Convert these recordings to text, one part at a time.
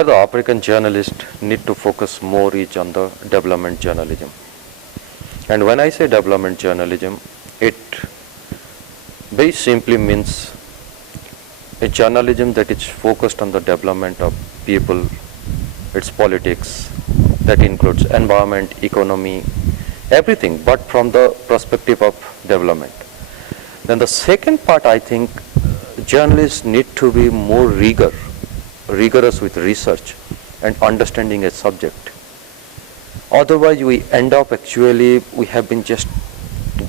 where the African journalists need to focus more is on the development journalism. And when I say development journalism, it very simply means a journalism that is focused on the development of people, its politics, that includes environment, economy, everything, but from the perspective of development. Then the second part, I think, journalists need to be more rigorous with research and understanding a subject. Otherwise, we end up actually, we have been just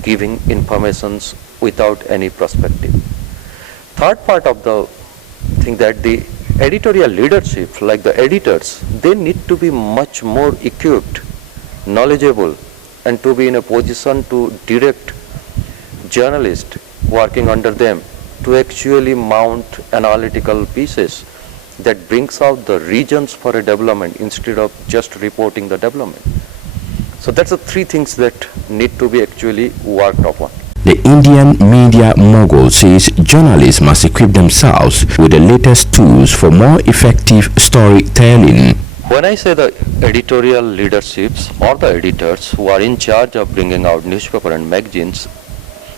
giving informations without any perspective. Third part of the thing, that the editorial leadership, like the editors, they need to be much more equipped, knowledgeable, and to be in a position to direct journalists working under them to actually mount analytical pieces that brings out the reasons for a development instead of just reporting the development. So that's the three things that need to be actually worked upon. The Indian Media Mogul says journalists must equip themselves with the latest tools for more effective storytelling. When I say the editorial leaderships or the editors who are in charge of bringing out newspaper and magazines,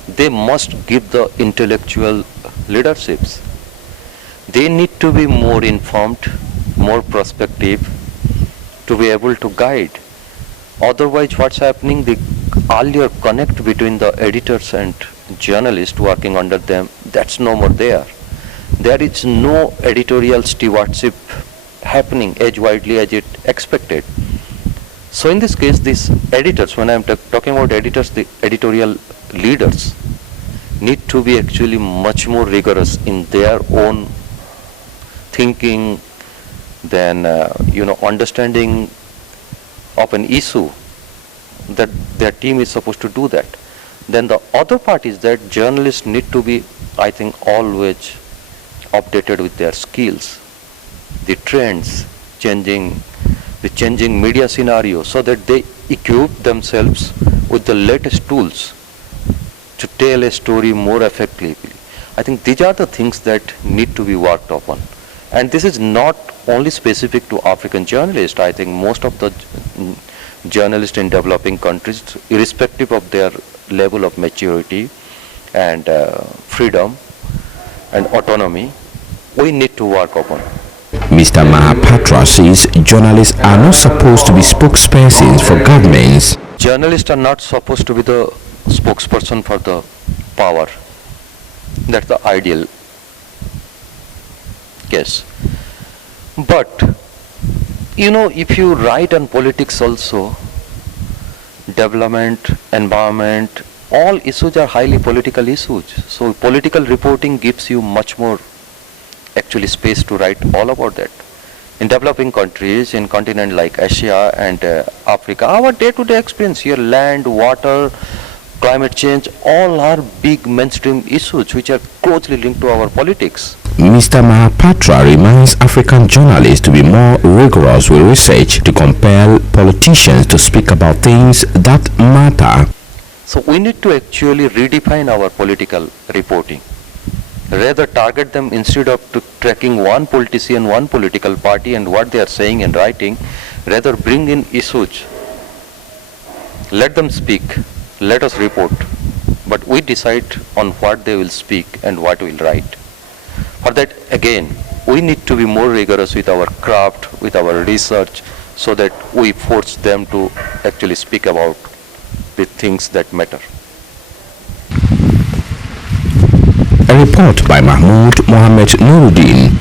they must give the intellectual leaderships. They need to be more informed, more prospective, to be able to guide. Otherwise, what's happening, the earlier connect between the editors and journalists working under them, that's no more there. There is no editorial stewardship happening as widely as it expected. So in this case, these editors, when I'm talking about editors, the editorial leaders need to be actually much more rigorous in their own thinking, than understanding of an issue, that their team is supposed to do that. Then the other part is that journalists need to be, I think, always updated with their skills, the trends, the changing media scenario, so that they equip themselves with the latest tools to tell a story more effectively. I think these are the things that need to be worked upon. And this is not only specific to African journalists. I think most of the journalists in developing countries, irrespective of their level of maturity and freedom and autonomy, we need to work upon. Mr. Mahapatra says journalists are not supposed to be spokespersons for governments. Journalists are not supposed to be the spokesperson for the power. That's the ideal case. But if you write on politics also, development, environment, all issues are highly political issues. So political reporting gives you much more actually space to write all about that. In developing countries, in continent like Asia and Africa, our day-to-day experience here, land, water, climate change, all are big mainstream issues which are closely linked to our politics. Mr. Mahapatra reminds African journalists to be more rigorous with research to compel politicians to speak about things that matter. So we need to actually redefine our political reporting. Rather target them, instead of tracking one politician, one political party and what they are saying and writing, rather bring in issues. Let them speak, let us report, but we decide on what they will speak and what we will write. For that, again, we need to be more rigorous with our craft, with our research, so that we force them to actually speak about the things that matter. A report by Mahmud Mohammed-Nurudeen.